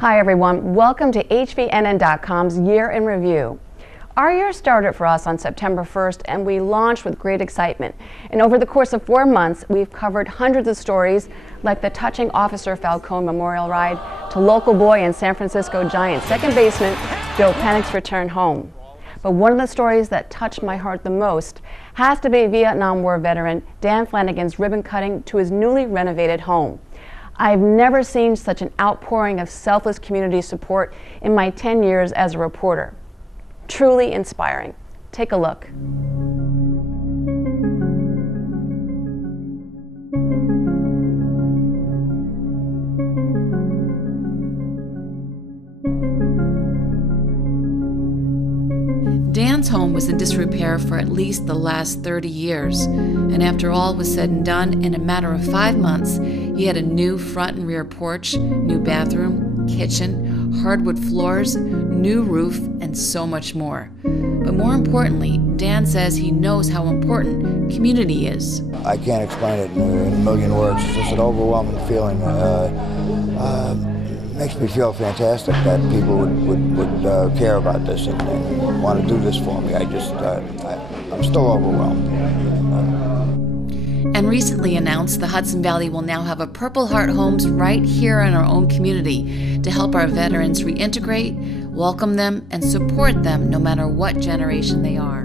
Hi everyone, welcome to HVNN.com's Year in Review. Our year started for us on September 1st and we launched with great excitement. And over the course of 4 months, we've covered hundreds of stories like the touching Officer Falcone Memorial Ride to local boy and San Francisco Giants second baseman Joe Panik's return home. But one of the stories that touched my heart the most has to be Vietnam War veteran Dan Flanagan's ribbon cutting to his newly renovated home. I've never seen such an outpouring of selfless community support in my 10 years as a reporter. Truly inspiring. Take a look. Dan's home was in disrepair for at least the last 30 years, and after all was said and done, in a matter of 5 months, he had a new front and rear porch, new bathroom, kitchen, hardwood floors, new roof, and so much more. But more importantly, Dan says he knows how important community is. I can't explain it in a million words. It's just an overwhelming feeling. Makes me feel fantastic that people would care about this and want to do this for me. I'm still overwhelmed. And recently announced the Hudson Valley will now have a Purple Heart Homes right here in our own community to help our veterans reintegrate, welcome them, and support them no matter what generation they are.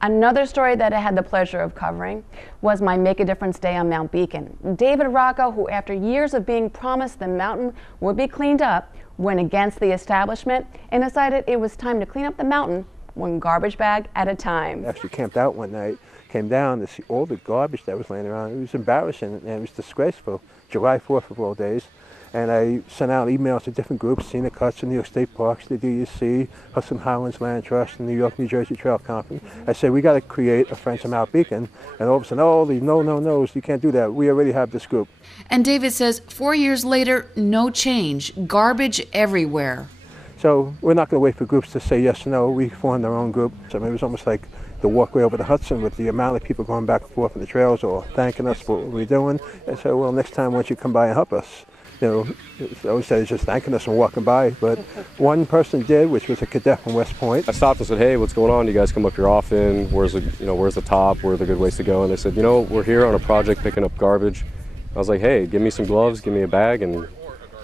Another story that I had the pleasure of covering was my Make a Difference Day on Mount Beacon. David Rocco, who after years of being promised the mountain would be cleaned up, went against the establishment and decided it was time to clean up the mountain one garbage bag at a time. Actually camped out one night, came down to see all the garbage that was laying around. It was embarrassing and it was disgraceful. July 4th of all days. And I sent out emails to different groups, Scenic Cuts, New York State Parks, the DUC, Hudson Highlands Land Trust, and New York, New Jersey Trail Conference. I said, we got to create a Friends of Mount Beacon. And all of a sudden, oh, the no, you can't do that. We already have this group. And David says 4 years later, no change, garbage everywhere. So we're not going to wait for groups to say yes or no. We formed our own group. So it was almost like the walkway over the Hudson with the amount of people going back and forth on the trails or thanking us for what we're doing. And so, well, next time, why don't you come by and help us? You know, I always said it's just thanking us and walking by, but one person did, which was a cadet from West Point. I stopped and said, hey, what's going on? You guys come up here often? Where's the top? Where are the good ways to go? And they said, we're here on a project picking up garbage. I was like, hey, give me some gloves, give me a bag, and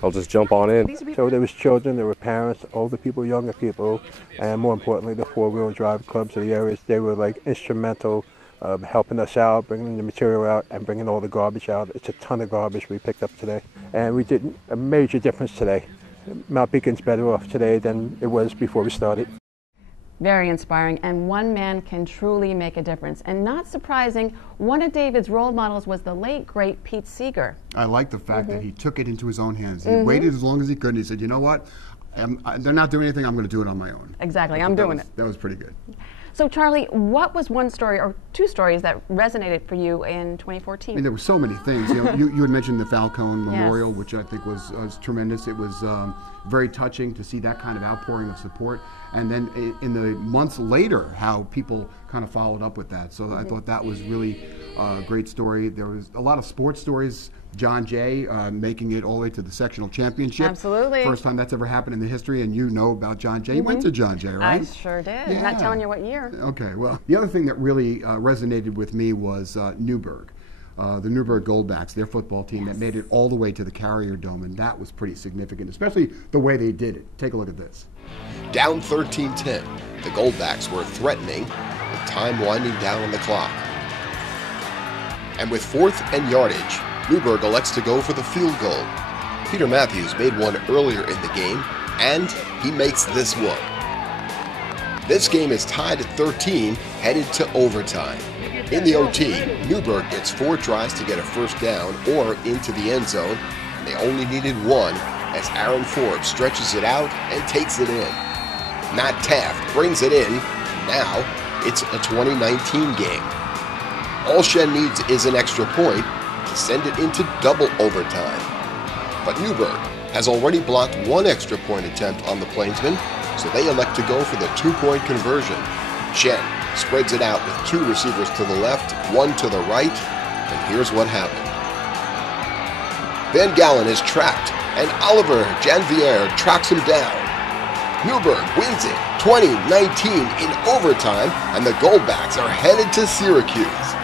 I'll just jump on in. So there was children, there were parents, older people, younger people, and more importantly, the four-wheel drive clubs of the areas. They were like instrumental helping us out, bringing the material out, and bringing all the garbage out. It's a ton of garbage we picked up today. And we did a major difference today. Mount Beacon's better off today than it was before we started. Very inspiring, and one man can truly make a difference. And not surprising, one of David's role models was the late, great Pete Seeger. I like the fact that he took it into his own hands. He waited as long as he could, and he said, you know what? They're not doing anything, I'm going to do it on my own. Exactly, I'm doing it. That was pretty good. So Charlie, what was one story or two stories that resonated for you in 2014? I mean, there were so many things. You had mentioned the Falcone Memorial, which I think was tremendous. It was very touching to see that kind of outpouring of support. And then in the months later, how people kind of followed up with that. So I thought that was really a great story. There was a lot of sports stories. John Jay making it all the way to the sectional championship. Absolutely. First time that's ever happened in the history, and you know about John Jay. You went to John Jay, right? I sure did. Yeah. I'm not telling you what year. Okay, well, the other thing that really resonated with me was Newburgh. The Newburgh Goldbacks, their football team that made it all the way to the Carrier Dome, and that was pretty significant, especially the way they did it. Take a look at this. Down 13-10, the Goldbacks were threatening with time winding down on the clock. And with 4th and yardage, Newburgh elects to go for the field goal. Peter Matthews made one earlier in the game, and he makes this one. This game is tied at 13, headed to overtime. In the OT, Newburgh gets 4 tries to get a first down or into the end zone, and they only needed one as Aaron Forbes stretches it out and takes it in. Matt Taft brings it in. Now it's a 2019 game. All Shen needs is an extra point to send it into double overtime. But Newburgh has already blocked one extra point attempt on the Plainsmen, so they elect to go for the 2-point conversion. Shen spreads it out with 2 receivers to the left, 1 to the right, and here's what happened. Van Gallen is trapped, and Oliver Janvier tracks him down. Newberg wins it 20-19 in overtime, and the Goldbacks are headed to Syracuse.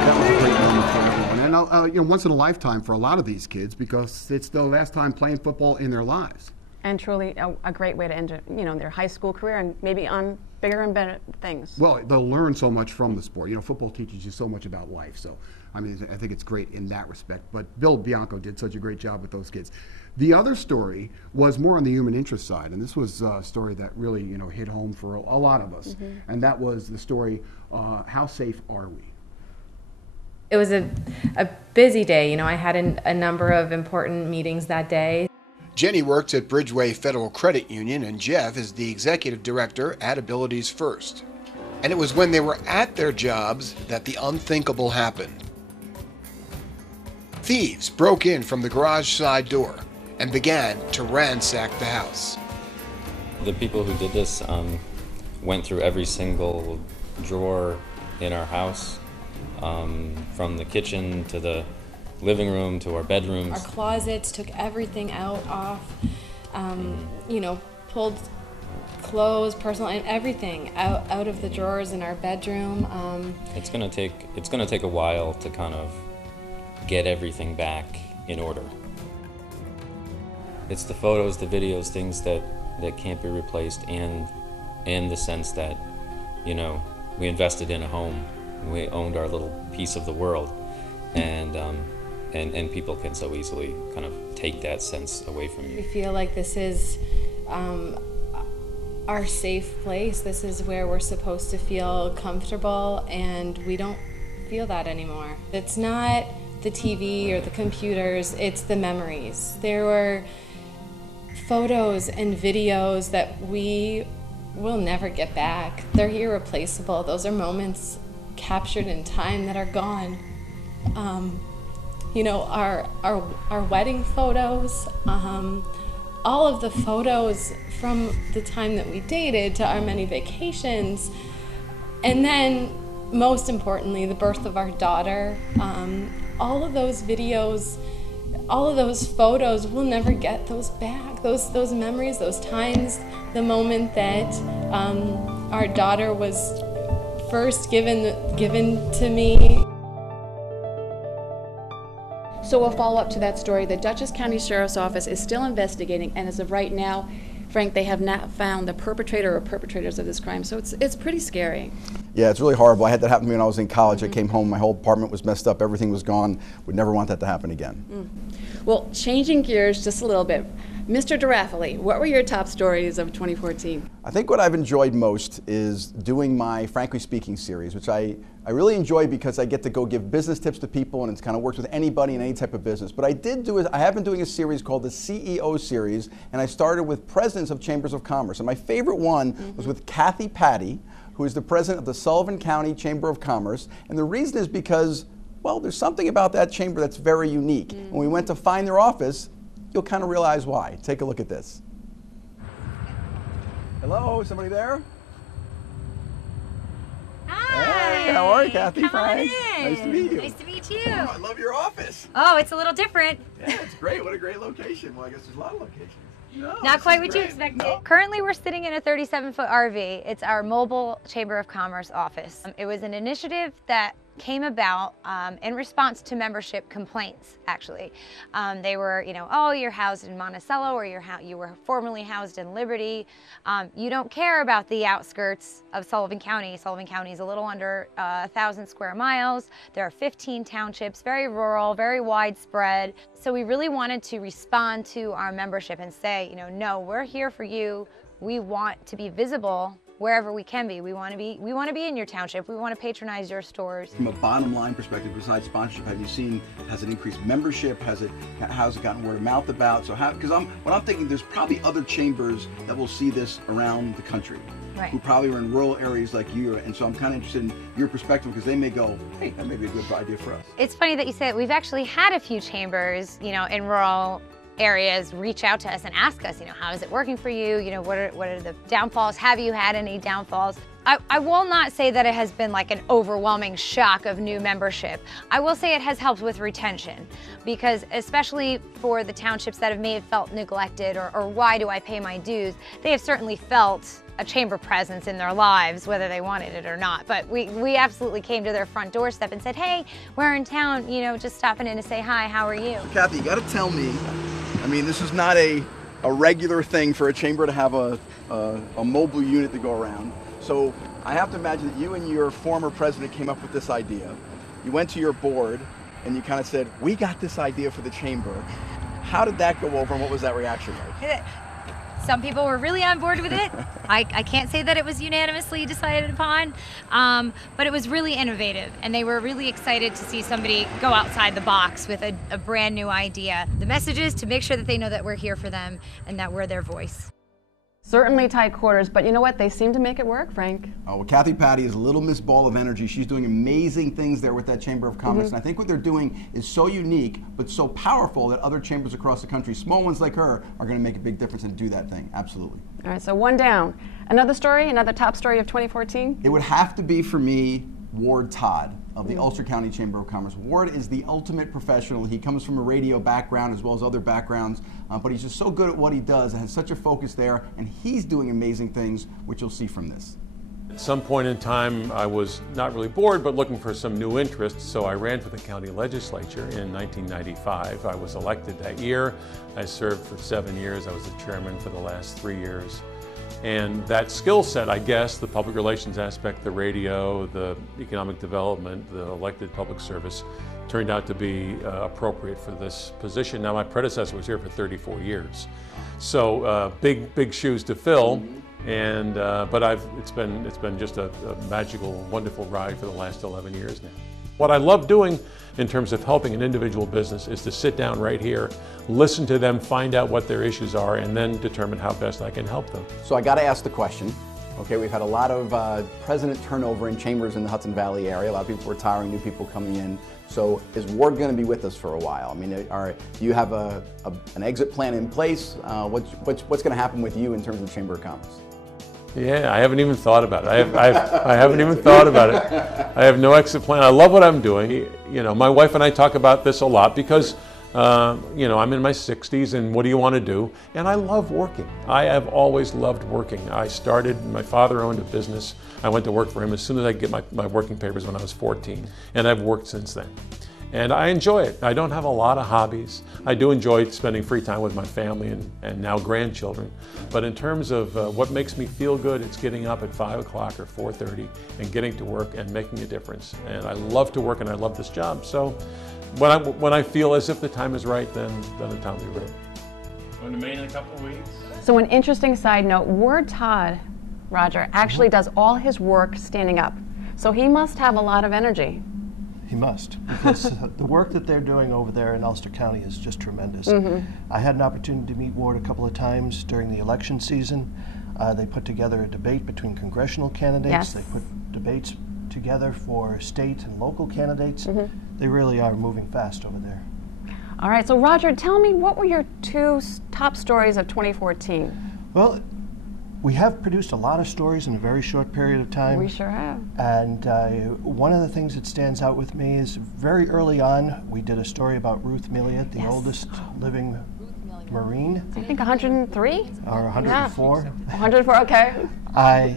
That was a great moment for everyone, and once in a lifetime for a lot of these kids, because it's the last time playing football in their lives. And truly a great way to end, their high school career and maybe on bigger and better things. Well, they'll learn so much from the sport. Football teaches you so much about life. So, I think it's great in that respect. But Bill Bianco did such a great job with those kids. The other story was more on the human interest side, and this was a story that really, hit home for a lot of us. And that was the story, how safe are we? It was a busy day. I had a number of important meetings that day. Jenny works at Bridgeway Federal Credit Union, and Jeff is the executive director at Abilities First. And it was when they were at their jobs that the unthinkable happened. Thieves broke in from the garage side door and began to ransack the house. The people who did this went through every single drawer in our house, from the kitchen to the living room to our bedrooms. Our closets, took everything off, pulled clothes, personal, and everything out of the drawers in our bedroom. It's gonna take a while to kind of get everything back in order. It's the photos, the videos, things that can't be replaced, and the sense that, we invested in a home, we owned our little piece of the world, and people can so easily kind of take that sense away from you. We feel like this is our safe place. This is where we're supposed to feel comfortable, and we don't feel that anymore. It's not the TV or the computers, it's the memories. There were photos and videos that we will never get back. They're irreplaceable. Those are moments captured in time that are gone. Our wedding photos, all of the photos from the time that we dated to our many vacations, and then most importantly, the birth of our daughter. All of those videos, all of those photos, we'll never get those back. Those memories, those times, the moment that our daughter was first given to me. So a follow-up to that story, the Dutchess County Sheriff's Office is still investigating, and as of right now, Frank, they have not found the perpetrator or perpetrators of this crime, so it's pretty scary. Yeah, it's really horrible. I had that happen to me when I was in college. I came home, my whole apartment was messed up, everything was gone. Would never want that to happen again. Well, changing gears just a little bit, Mr. DeRaffoli, what were your top stories of 2014? I think what I've enjoyed most is doing my Frankly Speaking series, which I really enjoy because I get to go give business tips to people, and it's kind of works with anybody in any type of business. But I have been doing a series called the CEO series, and I started with presidents of chambers of commerce. And my favorite one was with Kathy Patty, who is the president of the Sullivan County Chamber of Commerce. And the reason is because, well, there's something about that chamber that's very unique. When we went to find their office, you'll kind of realize why. Take a look at this. Hello, somebody there? Hi. Hey, how are you, Kathy? Come Frank? on in. Nice to meet you. Nice to meet you. Oh, I love your office. Oh, it's a little different. Yeah, it's great. What a great location. Well, I guess there's a lot of locations. No, Not quite what you expected. No. Currently, we're sitting in a 37-foot RV. It's our mobile Chamber of Commerce office. It was an initiative that came about in response to membership complaints, actually. They were, oh, you're housed in Monticello, or you were formerly housed in Liberty. You don't care about the outskirts of Sullivan County. Sullivan County is a little under 1,000 square miles. There are 15 townships, very rural, very widespread. So we really wanted to respond to our membership and say, no, we're here for you. We want to be visible wherever we can be. We want to be in your township. We want to patronize your stores. From a bottom line perspective, besides sponsorship, have you seen, has it increased membership? How's it gotten word of mouth about? So because what I'm thinking, there's probably other chambers that will see this around the country. Right. Who probably are in rural areas like you, and so I'm kind of interested in your perspective, because they may go, hey, that may be a good idea for us. It's funny that you say it. We've actually had a few chambers, in rural areas reach out to us and ask us, how is it working for you? What are the downfalls? Have you had any downfalls? I will not say that it has been like an overwhelming shock of new membership. I will say it has helped with retention, because especially for the townships that may have felt neglected or why do I pay my dues, they have certainly felt a chamber presence in their lives, whether they wanted it or not. But we absolutely came to their front doorstep and said, hey, we're in town, just stopping in to say hi, how are you? Kathy, you got to tell me, this is not a regular thing for a chamber to have a mobile unit to go around. So I have to imagine that you and your former president came up with this idea. You went to your board and you kind of said, we got this idea for the chamber. How did that go over and what was that reaction like? Some people were really on board with it. I can't say that it was unanimously decided upon, but it was really innovative, and they were really excited to see somebody go outside the box with a brand new idea. The message is to make sure that they know that we're here for them and that we're their voice. Certainly tight quarters, but you know what? They seem to make it work, Frank. Oh, well, Kathy Patty is a little Miss Ball of Energy. She's doing amazing things there with that Chamber of Commerce. And I think what they're doing is so unique, but so powerful that other chambers across the country, small ones like her, are going to make a big difference and do that thing. Absolutely. All right, so one down. Another story, another top story of 2014? It would have to be, for me, Ward Todd of the Ulster County Chamber of Commerce. Ward is the ultimate professional. He comes from a radio background as well as other backgrounds, but he's just so good at what he does and has such a focus there, and he's doing amazing things, which you'll see from this. At some point in time, I was not really bored, but looking for some new interests, so I ran for the county legislature in 1995. I was elected that year. I served for 7 years. I was the chairman for the last 3 years. And that skill set, I guess, the public relations aspect, the radio, the economic development, the elected public service, turned out to be appropriate for this position. Now, my predecessor was here for 34 years. So big shoes to fill. And but it's been just a magical, wonderful ride for the last 11 years now. What I love doing in terms of helping an individual business is to sit down right here, listen to them, find out what their issues are, and then determine how best I can help them. So I got to ask the question. Okay, we've had a lot of president turnover in chambers in the Hudson Valley area. A lot of people retiring, new people coming in. So is Ward going to be with us for a while? Do you have an exit plan in place? What's going to happen with you in terms of Chamber of Commerce? Yeah, I haven't even thought about it. I haven't even thought about it. I have no exit plan. I love what I'm doing. My wife and I talk about this a lot because, I'm in my 60s and what do you want to do? And I love working. I have always loved working. My father owned a business. I went to work for him as soon as I could get my working papers when I was 14. And I've worked since then. And I enjoy it. I don't have a lot of hobbies. I do enjoy spending free time with my family and now grandchildren. But in terms of what makes me feel good, it's getting up at 5 o'clock or 4:30 and getting to work and making a difference. And I love to work and I love this job. So when I feel as if the time is right, then the time will be right. Going to Maine in a couple of weeks. So an interesting side note, Ward Todd, Roger, actually does all his work standing up. So he must have a lot of energy. He must, because the work that they're doing over there in Ulster County is just tremendous. I had an opportunity to meet Ward a couple of times during the election season. They put together a debate between congressional candidates. Yes. They put debates together for state and local candidates. They really are moving fast over there. All right, so Roger, tell me, what were your two top stories of 2014? Well, we have produced a lot of stories in a very short period of time. We sure have. And one of the things that stands out with me is very early on, we did a story about Ruth Milliot, the oldest living Marine. I think 103? Or 104. Yeah. 104, okay.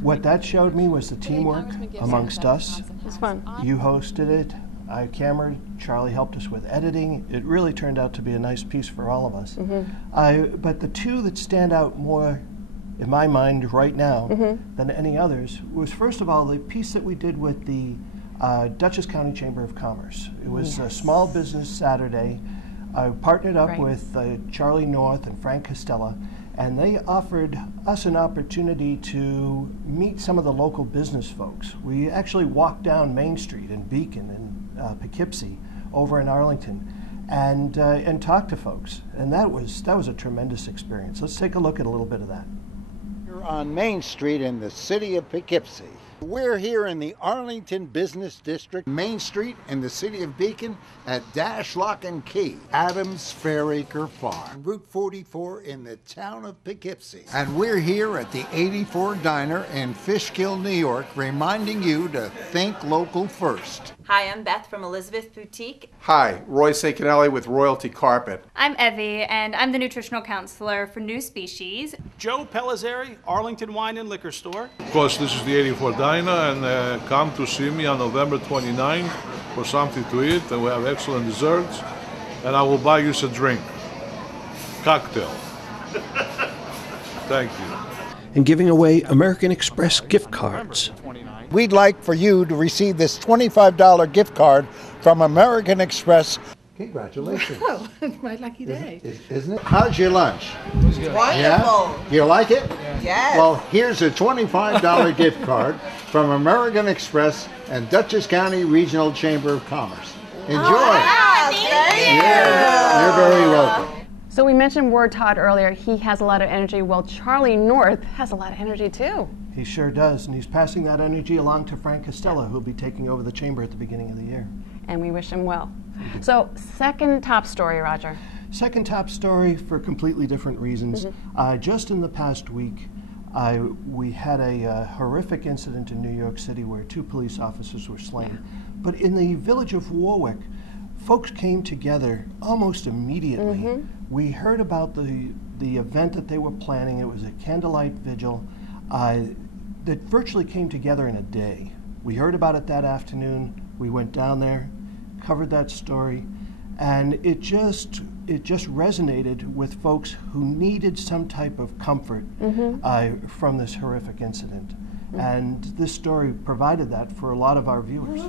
What that showed me was the teamwork amongst us. It's fun. You hosted it. I cameraed. Charlie helped us with editing. It really turned out to be a nice piece for all of us. But the two that stand out more in my mind right now than any others was, first of all, the piece that we did with the Dutchess County Chamber of Commerce. It was a Small Business Saturday. I partnered up with Charlie North and Frank Costella, and they offered us an opportunity to meet some of the local business folks. We actually walked down Main Street in Beacon and Poughkeepsie over in Arlington and talked to folks, and that was a tremendous experience. Let's take a look at a little bit of that. On Main Street in the city of Poughkeepsie. We're here in the Arlington Business District, Main Street in the city of Beacon at Dash Lock and Key, Adams Fairacre Farm, Route 44 in the town of Poughkeepsie. And we're here at the 84 Diner in Fishkill, New York, reminding you to think local first. Hi, I'm Beth from Elizabeth Boutique. Hi, Roy Seconelli with Royalty Carpet. I'm Evie, and I'm the nutritional counselor for New Species. Joe Pellizzeri, Arlington Wine and Liquor Store. Of course, this is the 84 Diner, and come to see me on November 29th for something to eat, and we have excellent desserts, and I will buy you a drink. Cocktail. Thank you. And giving away American Express gift cards. We'd like for you to receive this $25 gift card from American Express. Congratulations. Oh, it's my lucky day. Isn't it? How's your lunch? Wonderful. Yeah? You like it? Yes. Well, here's a $25 gift card from American Express and Dutchess County Regional Chamber of Commerce. Enjoy. Oh, thank you. You're very welcome. So we mentioned Ward Todd earlier. He has a lot of energy. Well, Charlie North has a lot of energy too. He sure does, and he's passing that energy along to Frank Costello, who'll be taking over the chamber at the beginning of the year. And we wish him well. So, second top story, Roger. Second top story for completely different reasons. Just in the past week, we had a horrific incident in New York City where 2 police officers were slain. But in the village of Warwick, folks came together almost immediately. We heard about the event that they were planning. It was a candlelight vigil that virtually came together in a day. We heard about it that afternoon. We went down there, covered that story, and it just resonated with folks who needed some type of comfort from this horrific incident. And this story provided that for a lot of our viewers.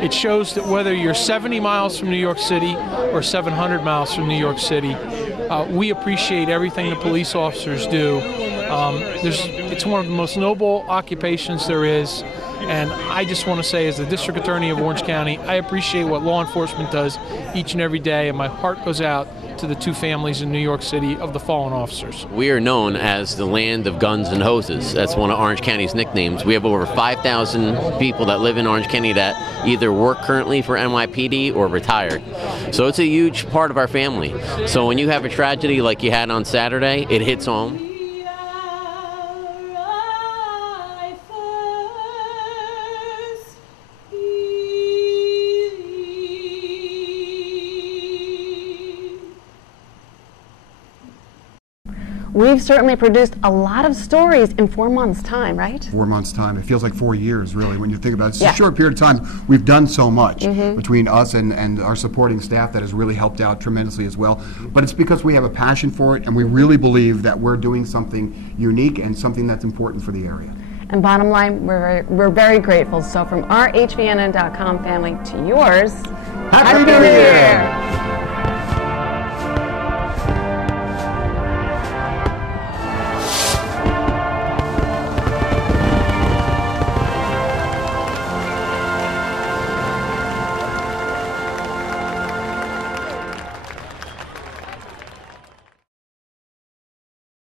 It shows that whether you're 70 miles from New York City or 700 miles from New York City, we appreciate everything the police officers do. It's one of the most noble occupations there is, and I just want to say, as the District Attorney of Orange County, I appreciate what law enforcement does each and every day, and my heart goes out to the 2 families in New York City of the fallen officers. We are known as the land of guns and hoses. That's one of Orange County's nicknames. We have over 5,000 people that live in Orange County that either work currently for NYPD or retired. So it's a huge part of our family. So when you have a tragedy like you had on Saturday, it hits home. We've certainly produced a lot of stories in 4 months' time, right? 4 months' time. It feels like 4 years, really, when you think about it. It's a short period of time. We've done so much between us and our supporting staff that has really helped out tremendously as well. But it's because we have a passion for it, and we really believe that we're doing something unique and something that's important for the area. And bottom line, we're very grateful. So from our HVNN.com family to yours, Happy New Year!